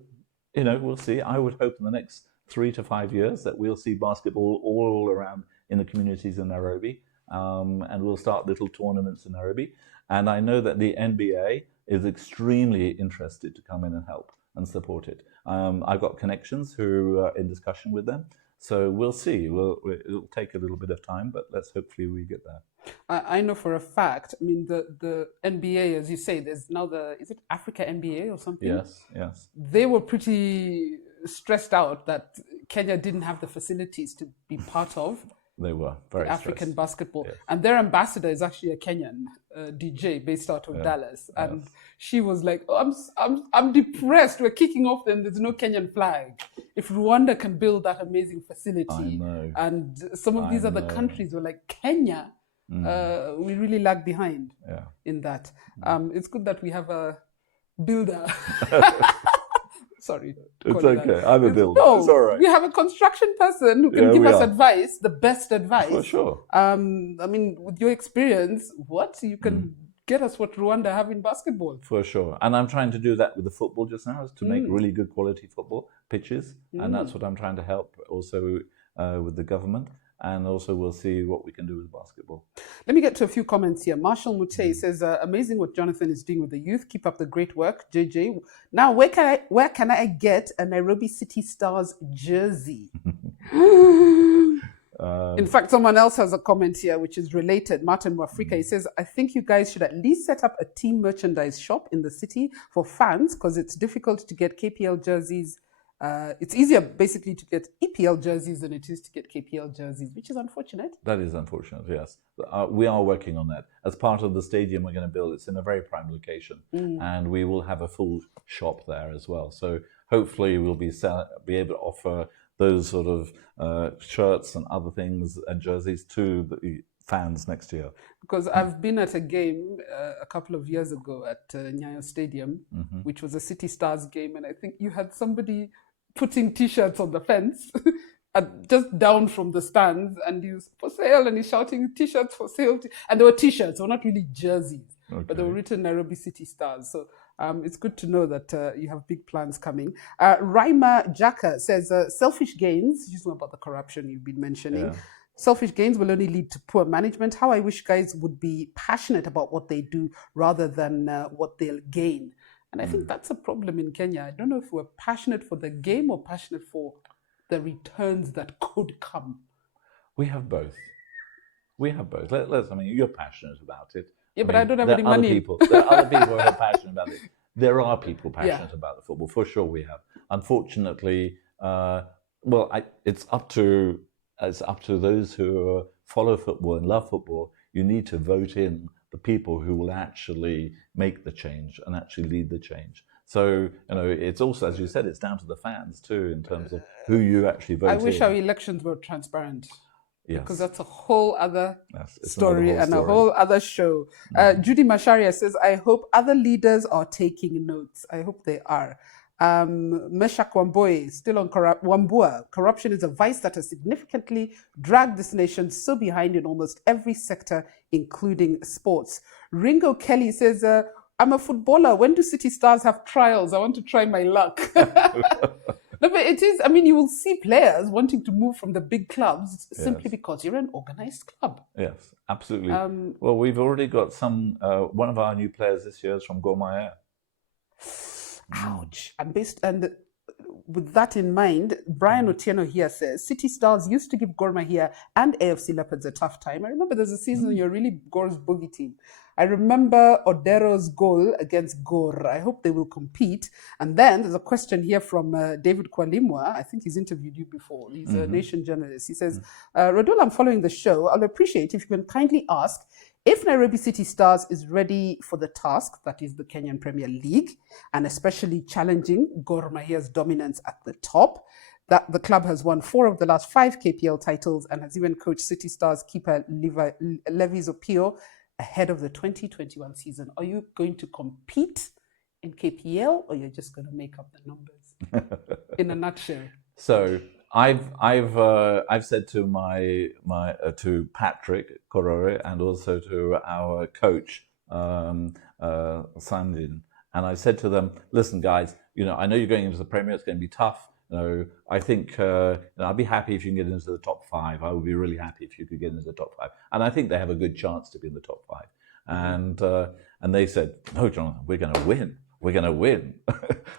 we'll see, I would hope in the next 3 to 5 years that we'll see basketball all around in the communities in Nairobi, and we'll start little tournaments in Nairobi. And I know that the NBA is extremely interested to come in and help and support it. I've got connections who are in discussion with them. So we'll see. It'll take a little bit of time, but hopefully we get there. I know for a fact, I mean, the NBA, as you say, there's now is it Africa NBA or something? Yes. They were pretty stressed out that Kenya didn't have the facilities to be part of. They were very African basketball. Yes. And their ambassador is actually a Kenyan DJ based out of Dallas. And she was like, I'm depressed. We're kicking off and there's no Kenyan flag. If Rwanda can build that amazing facility, I know. And some of these other countries were like, Kenya, we really lag behind in that. It's good that we have a builder. Sorry. It's okay. I'm a builder. No, it's all right. We have a construction person who can give us advice, the best advice. For sure. I mean, with your experience, you can get us what Rwanda have in basketball. For sure. And I'm trying to do that with the football just now, is to make really good quality football pitches. And that's what I'm trying to help also with the government. And also we'll see what we can do with basketball. Let me get to a few comments here. Marshall Mute says, amazing what Jonathan is doing with the youth. Keep up the great work, JJ. Now, where can I get a Nairobi City Stars jersey? In fact, someone else has a comment here which is related. Martin Wafrika, he says, I think you guys should at least set up a team merchandise shop in the city for fans because it's difficult to get KPL jerseys it's easier basically to get EPL jerseys than it is to get KPL jerseys, which is unfortunate. That is unfortunate, yes. We are working on that. As part of the stadium we're going to build, it's in a very prime location, and we will have a full shop there as well. So hopefully we'll be able to offer those sort of shirts and other things and jerseys to the fans next year. Because I've been at a game a couple of years ago at Nyayo Stadium, which was a City Stars game, and I think you had somebody putting T-shirts on the fence just down from the stands, and he was for sale, and he's shouting T-shirts for sale, and there were T-shirts, they were not really jerseys, but they were written Nairobi City Stars. So it's good to know that you have big plans coming. Raima Jaka says, selfish gains, she's talking about the corruption you've been mentioning. Yeah. Selfish gains will only lead to poor management. How I wish guys would be passionate about what they do rather than what they'll gain. And I think that's a problem in Kenya. I don't know if we're passionate for the game or passionate for the returns that could come. We have both. We have both. I mean, you're passionate about it. Yeah, but I don't have any money. There are other people who are passionate about it. There are people passionate about the football. For sure we have. Unfortunately, it's up to those who follow football and love football. You need to vote in the people who will actually make the change and actually lead the change. So, it's also, as you said, it's down to the fans too, in terms of who you actually vote in. I wish our elections were transparent. Yes. Because that's a whole other story and a whole other show. Judy Masharia says, I hope other leaders are taking notes. I hope they are. Meshak Wamboe, still on Wambua. Corruption is a vice that has significantly dragged this nation so behind in almost every sector, including sports. Ringo Kelly says, I'm a footballer. When do City Stars have trials? I want to try my luck. No, but it is, you will see players wanting to move from the big clubs simply because you're an organized club. Yes, absolutely. Well, we've already got one of our new players this year is from Gor Mahia. Ouch. And with that in mind, Brian Otieno here says, City Stars used to give Gor Mahia and AFC Leopards a tough time. I remember there's a season when you're really Gor's boogie team. I remember Odero's goal against Gor. I hope they will compete. And then there's a question here from David Kwalimwa. I think he's interviewed you before. He's a Nation journalist. He says, Radull, I'm following the show. I'll appreciate if you can kindly ask if Nairobi City Stars is ready for the task, that is the Kenyan Premier League, and especially challenging Gor Mahia's dominance at the top. That the club has won 4 of the last 5 KPL titles and has even coached City Stars keeper Levis Opio ahead of the 2021 season. Are you going to compete in KPL, or you're just going to make up the numbers? In a nutshell. So I've said to to Patrick Korore and also to our coach Sandin, and I said to them, listen guys, I know you're going into the Premier, it's going to be tough. I think I'd be happy if you can get into the top 5. I would be really happy if you could get into the top 5. And I think they have a good chance to be in the top 5. And they said, no, Jonathan, we're going to win. We're going to win.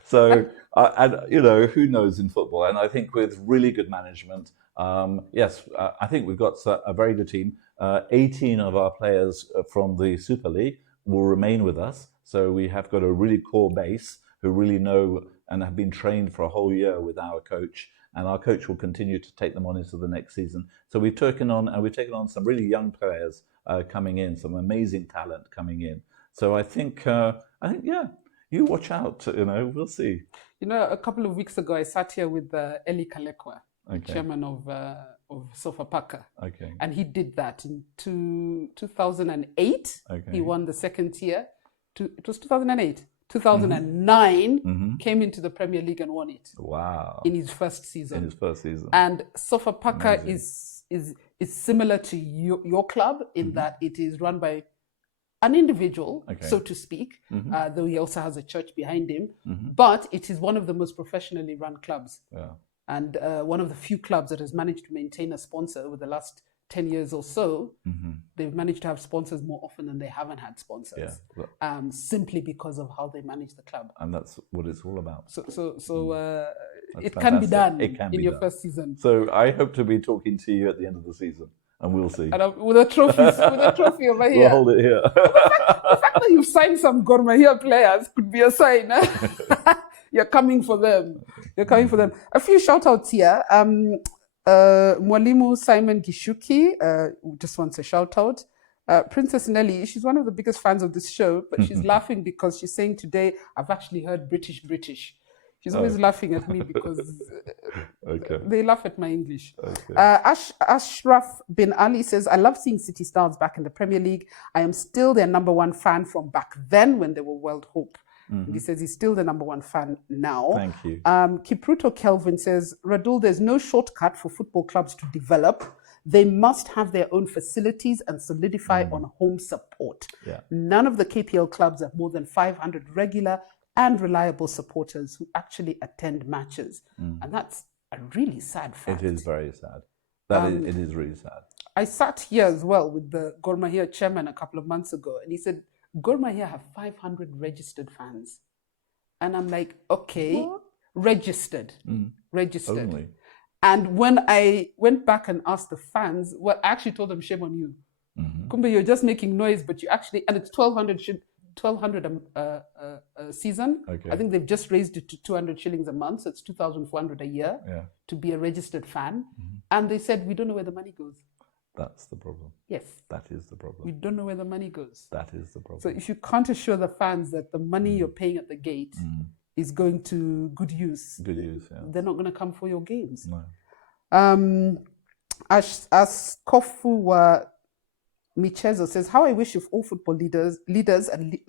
So, who knows in football? And I think with really good management, I think we've got a very good team. 18 of our players from the Super League will remain with us. So we have got a really core base who really know and have been trained for a whole year with our coach. And our coach will continue to take them on into the next season. So we've taken on some really young players coming in, some amazing talent coming in. So I think, you watch out, we'll see. A couple of weeks ago, I sat here with Eli Kalekwa, chairman of Sofapaka. Okay. And he did that in 2008. Okay. He won the second tier. It was 2008. 2009, came into the Premier League and won it. Wow. In his first season. And Sofapaka is similar to your club in that it is run by an individual, so to speak, though he also has a church behind him. But it is one of the most professionally run clubs. Yeah. And one of the few clubs that has managed to maintain a sponsor over the last 10 years or so. They've managed to have sponsors more often than they haven't had sponsors. Yeah. Simply because of how they manage the club. And that's what it's all about. So it can be done in your first season. So I hope to be talking to you at the end of the season. And we'll see. And with a trophy over here. We'll hold it here. The fact that you've signed some Gor Mahia players could be a sign. You're coming for them. You're coming for them. A few shout outs here. Mwalimu Simon Gishuki just wants a shout out. Princess Nelly, she's one of the biggest fans of this show, but she's laughing because she's saying today, I've actually heard British. She's always laughing at me because they laugh at my English. Ashraf bin Ali says, I love seeing City Stars back in the Premier League. I am still their number one fan from back then when they were World Hope. He says he's still the number one fan now. Thank you. Kipruto Kelvin says, Radull, there's no shortcut for football clubs to develop. They must have their own facilities and solidify on home support. None of the KPL clubs have more than 500 regular and reliable supporters who actually attend matches. And that's a really sad fact. It is very sad. It is really sad. I sat here as well with the Gor Mahia chairman a couple of months ago, and he said, Gor Mahia have 500 registered fans. And I'm like, okay, registered. Only. And when I went back and asked the fans, well, I actually told them, shame on you. Kumbe, you're just making noise, but you actually, and it's 1,200 a season. I think they've just raised it to 200 shillings a month, so it's 2,400 a year to be a registered fan. And they said, we don't know where the money goes. That's the problem. Yes. That is the problem. We don't know where the money goes. That is the problem. So if you can't assure the fans that the money you're paying at the gate is going to good use, they're not going to come for your games. No. As Kofu Michezo says, how I wish if all football leaders and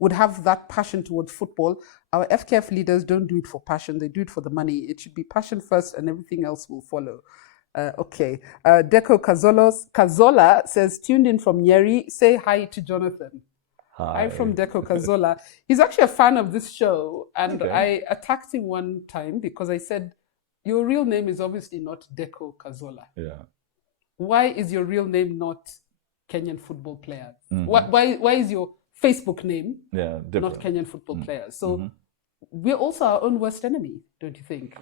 would have that passion towards football. Our FKF leaders don't do it for passion, they do it for the money. It should be passion first and everything else will follow. Deco Cazola says, tuned in from Nyeri, say hi to Jonathan. Hi from Deco Cazola. He's actually a fan of this show, and I attacked him one time because I said, your real name is obviously not Deco Cazola. Why is your real name not Kenyan football player? Why is your Facebook name not Kenyan football player? So we're also our own worst enemy, don't you think?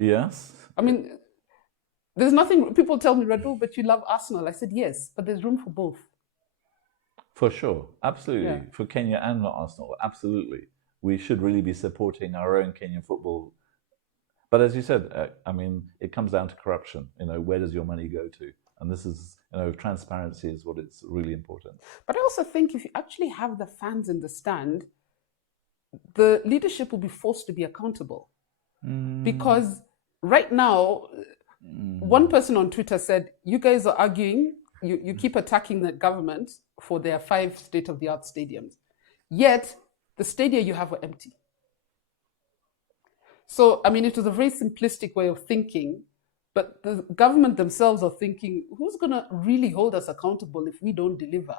Yes. I mean, there's nothing, people tell me, Radull, but you love Arsenal. I said, yes, but there's room for both. For sure, absolutely. For Kenya and not Arsenal, absolutely. We should really be supporting our own Kenyan football. But as you said, I mean, it comes down to corruption. Where does your money go to? And this is, transparency is what is really important. But I also think if you actually have the fans in the stand, the leadership will be forced to be accountable. Because right now, one person on Twitter said, you guys are arguing, you keep attacking the government for their 5 state-of-the-art stadiums. Yet, the stadia you have are empty. So, I mean, it was a very simplistic way of thinking, but the government themselves are thinking, who's going to really hold us accountable if we don't deliver?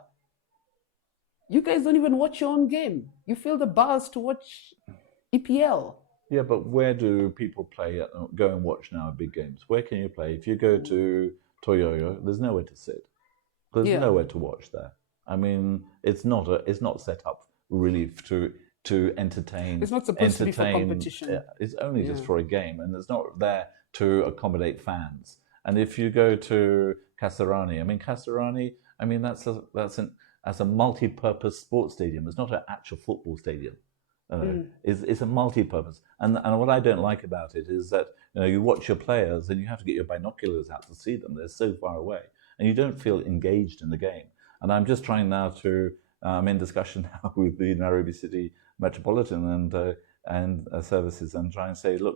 You guys don't even watch your own game. You fill the bars to watch EPL. Yeah, but where do people play? Go and watch now big games. Where can you play? If you go to Toyoyo, there's nowhere to sit. There's nowhere to watch there. I mean, it's not set up really to entertain. It's not supposed to be for competition. It's only just for a game, and it's not there to accommodate fans. And if you go to Kasarani, that's a multi-purpose sports stadium. It's not an actual football stadium. It's a multi-purpose, and what I don't like about it is that you watch your players and you have to get your binoculars out to see them. They're so far away, and you don't feel engaged in the game. And I'm just trying now to I'm in discussion now with the Nairobi City Metropolitan and services, and try and say, look,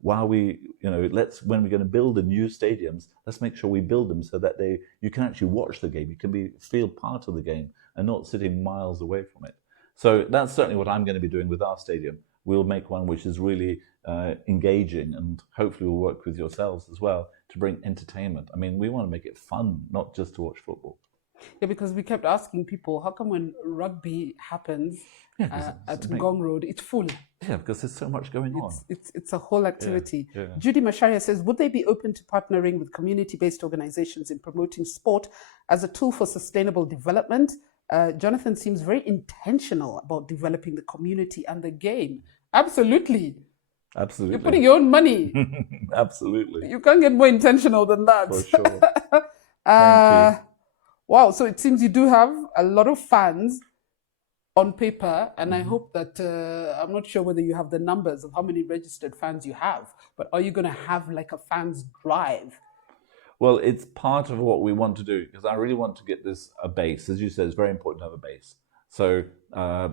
while when we're going to build the new stadiums, let's make sure we build them so that you can actually watch the game, you can feel part of the game, and not sitting miles away from it. So that's certainly what I'm going to be doing with our stadium. We'll make one which is really engaging, and hopefully we'll work with yourselves as well to bring entertainment. I mean, we want to make it fun, not just to watch football. Yeah, because we kept asking people, how come when rugby happens at Ngong Road, it's full? Yeah, because there's so much going on. It's a whole activity. Judy Masharia says, would they be open to partnering with community-based organizations in promoting sport as a tool for sustainable development? Jonathan seems very intentional about developing the community and the game. Absolutely. Absolutely. You're putting your own money. Absolutely. You can't get more intentional than that. For sure. Thank you. Wow, so it seems you do have a lot of fans on paper, and I hope that I'm not sure whether you have the numbers of how many registered fans you have, but are you going to have like a fans drive? Well, it's part of what we want to do because I really want to get this a base. As you said, it's very important to have a base. So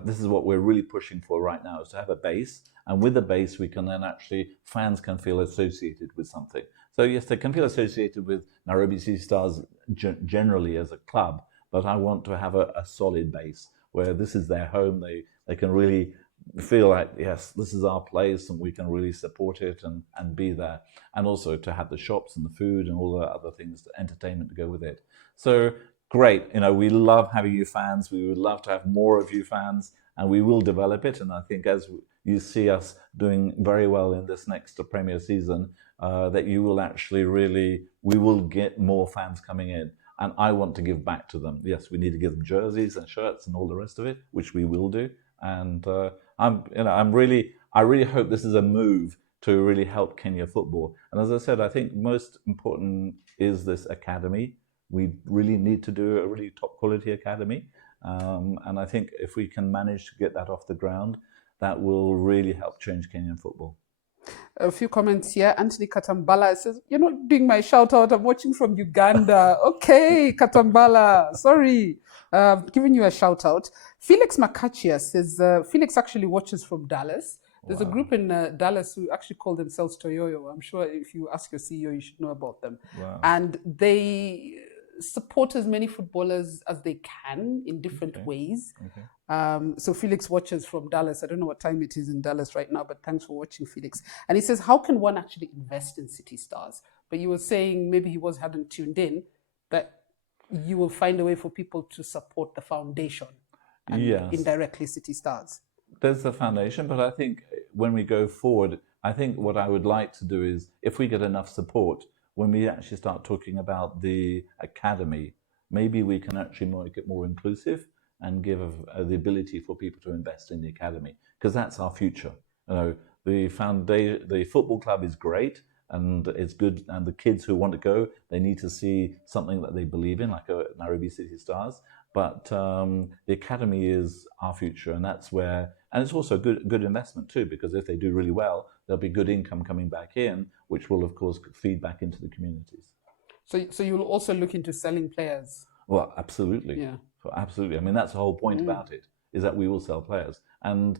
this is what we're really pushing for right now, is to have a base. And with the base, we can then actually, fans can feel associated with something. So yes, they can feel associated with Nairobi City Stars generally as a club, but I want to have a solid base where this is their home. They can really feel like, yes, this is our place and we can really support it and be there. And also to have the shops and the food and all the other things, the entertainment to go with it. So great, we love having you fans. We would love to have more of you fans, and we will develop it. And I think as you see us doing very well in this next Premier season, that you will actually we will get more fans coming in. And I want to give back to them. Yes, we need to give them jerseys and shirts and all the rest of it, which we will do. And I really hope this is a move to really help Kenya football. And as I said, I think most important is this academy. We really need to do a really top quality academy. And I think if we can manage to get that off the ground, that will really help change Kenyan football. A few comments here. Anthony Katambala says, "You're not doing my shout out. I'm watching from Uganda." Okay, Katambala, sorry. Giving you a shout out. Felix Makachia says, Felix actually watches from Dallas. There's a group in Dallas who actually call themselves Toyoyo. I'm sure if you ask your CEO, you should know about them. Wow. And they support as many footballers as they can in different ways. Okay. So Felix watches from Dallas. I don't know what time it is in Dallas right now, but thanks for watching, Felix. And he says, how can one actually invest in City Stars? But you were saying maybe he hadn't tuned in, that you will find a way for people to support the foundation and indirectly City Stars. There's the foundation, but I think when we go forward, I think what I would like to do is, if we get enough support, when we actually start talking about the academy, maybe we can actually make it more inclusive and give the ability for people to invest in the academy, because that's our future. The football club is great and it's good, and the kids who want to go, they need to see something that they believe in, like a Nairobi City Stars. But the academy is our future, and that's where, and it's also good investment too, because if they do really well, there'll be good income coming back in, which will of course feed back into the communities. So you'll also look into selling players? Well, absolutely. Yeah. Absolutely. I mean, that's the whole point about it, is that we will sell players. And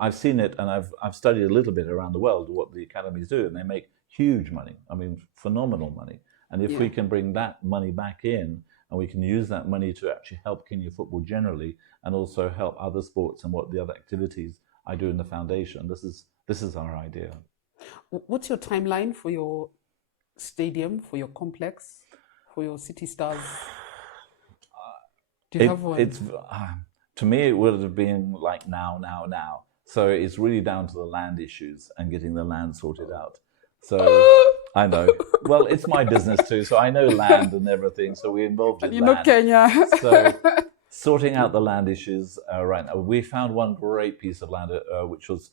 I've seen it, and I've studied a little bit around the world what the academies do, and they make huge money. I mean, phenomenal money. And if we can bring that money back in, and we can use that money to actually help Kenya football generally, and also help other sports and what the other activities I do in the foundation, this is our idea. What's your timeline for your stadium, for your complex, for your City Stars? Do you have one? To me, it would have been like now. So it's really down to the land issues and getting the land sorted out. So I know. Well, it's my business too, so I know land and everything. So we're involved in land. Kenya. So sorting out the land issues right now. We found one great piece of land which was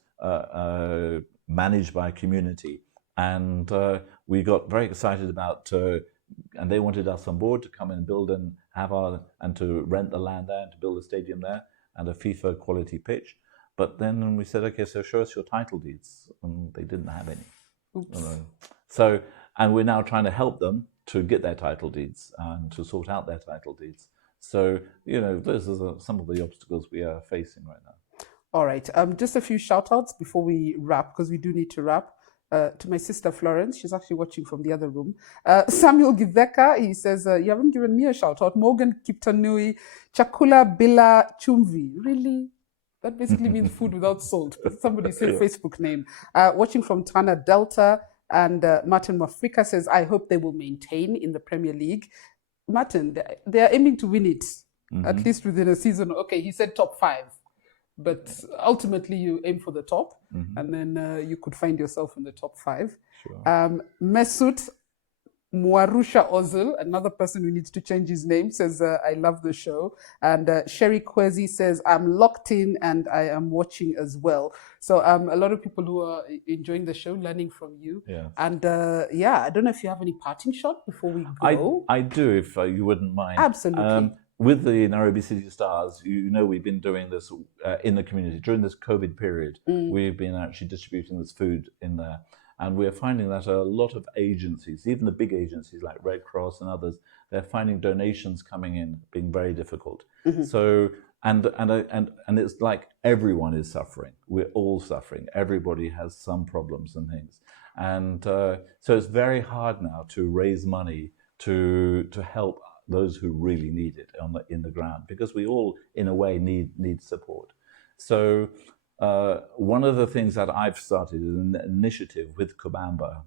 managed by a community, and we got very excited about. And they wanted us on board to come and build and to rent the land there and to build a stadium there and a FIFA quality pitch. But then we said, okay, so show us your title deeds, and they didn't have any. So, and we're now trying to help them to get their title deeds and to sort out their title deeds. So, those are some of the obstacles we are facing right now. All right. Just a few shout outs before we wrap, because we do need to wrap. To my sister Florence, she's actually watching from the other room. Samuel Giveka, he says, you haven't given me a shout out. Morgan Kiptanui, Chakula Bila Chumvi. Really? That basically means food without salt. But somebody said Facebook name. Watching from Tana Delta, and Martin Mafrika says, I hope they will maintain in the Premier League. Martin, they are aiming to win it, at least within a season. Okay, he said top 5. But ultimately, you aim for the top, and then you could find yourself in the top 5. Sure. Mesut Mwarusha Ozil, another person who needs to change his name, says, I love the show. And Sherry Kwezi says, I'm locked in and I am watching as well. So a lot of people who are enjoying the show, learning from you. Yeah. And I don't know if you have any parting shot before we go. I do, if you wouldn't mind. Absolutely. with the Nairobi City Stars, you know, we've been doing this in the community during this COVID period. We've been actually distributing this food in there, and we're finding that a lot of agencies, even the big agencies like Red Cross and others, they're finding donations coming in being very difficult. So and it's like everyone is suffering. We're all suffering. Everybody has some problems and things, and so it's very hard now to raise money to help those who really need it in the ground, because we all, in a way, need support. So one of the things that I've started is an initiative with Kubamba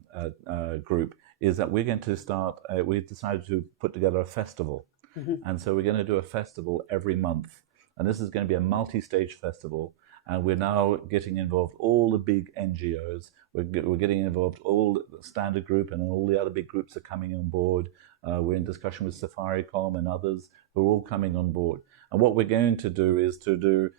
group is that we're going to start. We've decided to put together a festival, and so we're going to do a festival every month, and this is going to be a multi-stage festival. And we're now getting involved all the big NGOs. We're getting involved all the Standard Group, and all the other big groups are coming on board. We're in discussion with Safaricom and others who are all coming on board. And what we're going to do is to do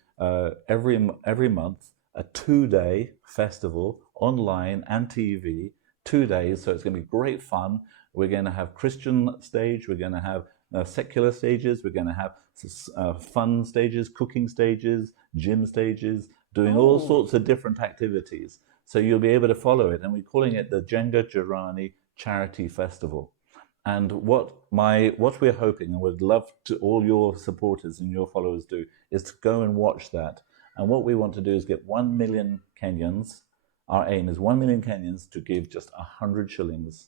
every month a 2-day festival online and TV, 2 days. So it's going to be great fun. We're going to have Christian stage. We're going to have secular stages. We're going to have fun stages, cooking stages, gym stages, doing all sorts of different activities. So you'll be able to follow it. And we're calling it the Jenga Jirani Charity Festival. And what we're hoping, and would love to all your supporters and your followers do, is to go and watch that. And what we want to do is get 1 million Kenyans. Our aim is 1 million Kenyans to give just 100 shillings,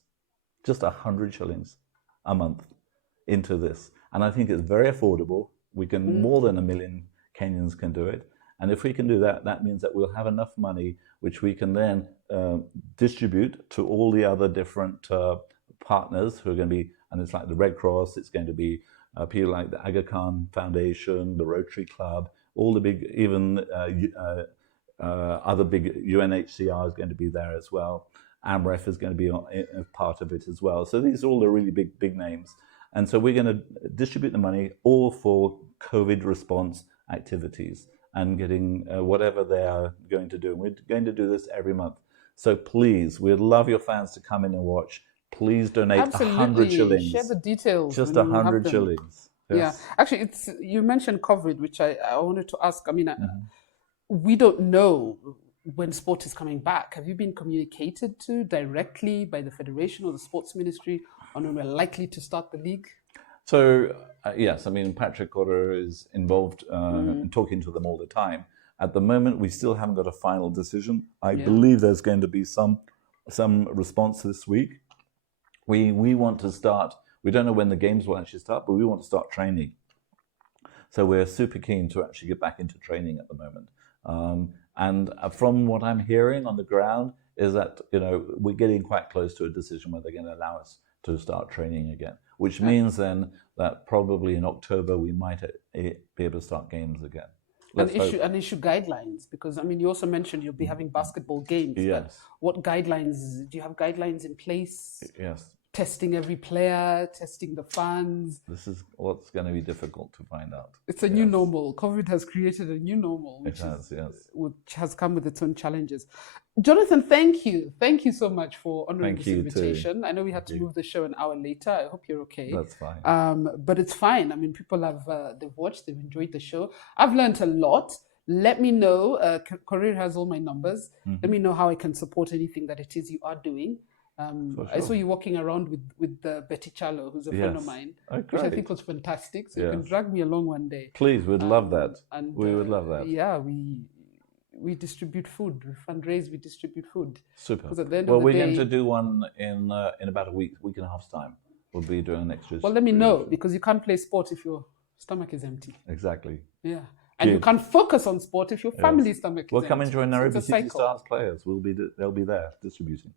just 100 shillings a month into this. And I think it's very affordable. We can, more than 1 million Kenyans can do it. And if we can do that, that means that we'll have enough money which we can then distribute to all the other different partners who are going to be, and it's like the Red Cross, it's going to be people like the Aga Khan Foundation, the Rotary Club, all the big, even other big, UNHCR is going to be there as well. AMREF is going to be a part of it as well. So these are all the really big names. And so we're going to distribute the money all for COVID response activities and getting whatever they are going to do. And we're going to do this every month. So please, we'd love your fans to come in and watch. Please donate 100 shillings. Share the details. Just 100 shillings. Yes. Yeah, actually, you mentioned COVID, which I wanted to ask. I mean, we don't know when sport is coming back. Have you been communicated to directly by the Federation or the Sports Ministry on when we're likely to start the league? So, yes, I mean, Patrick Cotter is involved in talking to them all the time. At the moment, we still haven't got a final decision. I believe there's going to be some response this week. We want to start, we don't know when the games will actually start, but we want to start training. So we're super keen to actually get back into training at the moment. And from what I'm hearing on the ground is that, you know, we're getting quite close to a decision where they're going to allow us to start training again, which means then that probably in October we might be able to start games again. And issue guidelines, because I mean, you also mentioned you'll be having basketball games. Yes. But what guidelines, do you have guidelines in place? Yes. Testing every player, testing the fans. This is what's going to be difficult to find out. It's a new normal. COVID has created a new normal, which has come with its own challenges. Jonathan, thank you. Thank you so much for honoring this invitation. Too. I know we had to move the show an hour later. I hope you're okay. That's fine. But it's fine. I mean, people have they've watched, they've enjoyed the show. I've learned a lot. Let me know. Career has all my numbers. Let me know how I can support anything that it is you are doing. Sure. I saw you walking around with Betty Charlo, who's a friend of mine, which I think was fantastic. So you can drag me along one day. Please, we'd love that. And we would love that. Yeah, we distribute food. We fundraise, we distribute food. Super. At the end well, of the we're day, going to do one in about a week and a half's time. We'll be doing an extra. Well, let me know, because you can't play sport if your stomach is empty. Exactly. Yeah. And you can't focus on sport if your family's stomach is empty. We'll come and join Nairobi City Stars players. They'll be there distributing.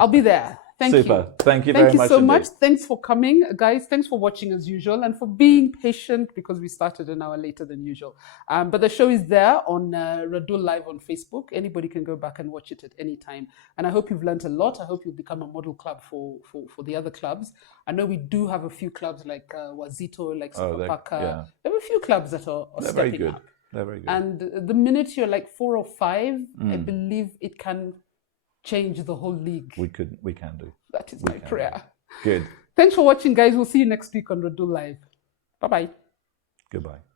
I'll be there. Thank Super. you. Thank you very much. Thank you so much. Thanks for coming, guys. Thanks for watching as usual and for being patient, because we started an hour later than usual. But the show is there on Radull Live on Facebook. Anybody can go back and watch it at any time. And I hope you've learned a lot. I hope you'll become a model club for the other clubs. I know we do have a few clubs like Wazito, like Sopapaka. There are a few clubs that are stepping up. They're very good. And the minute you're like 4 or 5, I believe it can change the whole league. We can do. That is my prayer. Good. Thanks for watching, guys. We'll see you next week on Radull Live. Bye-bye. Goodbye.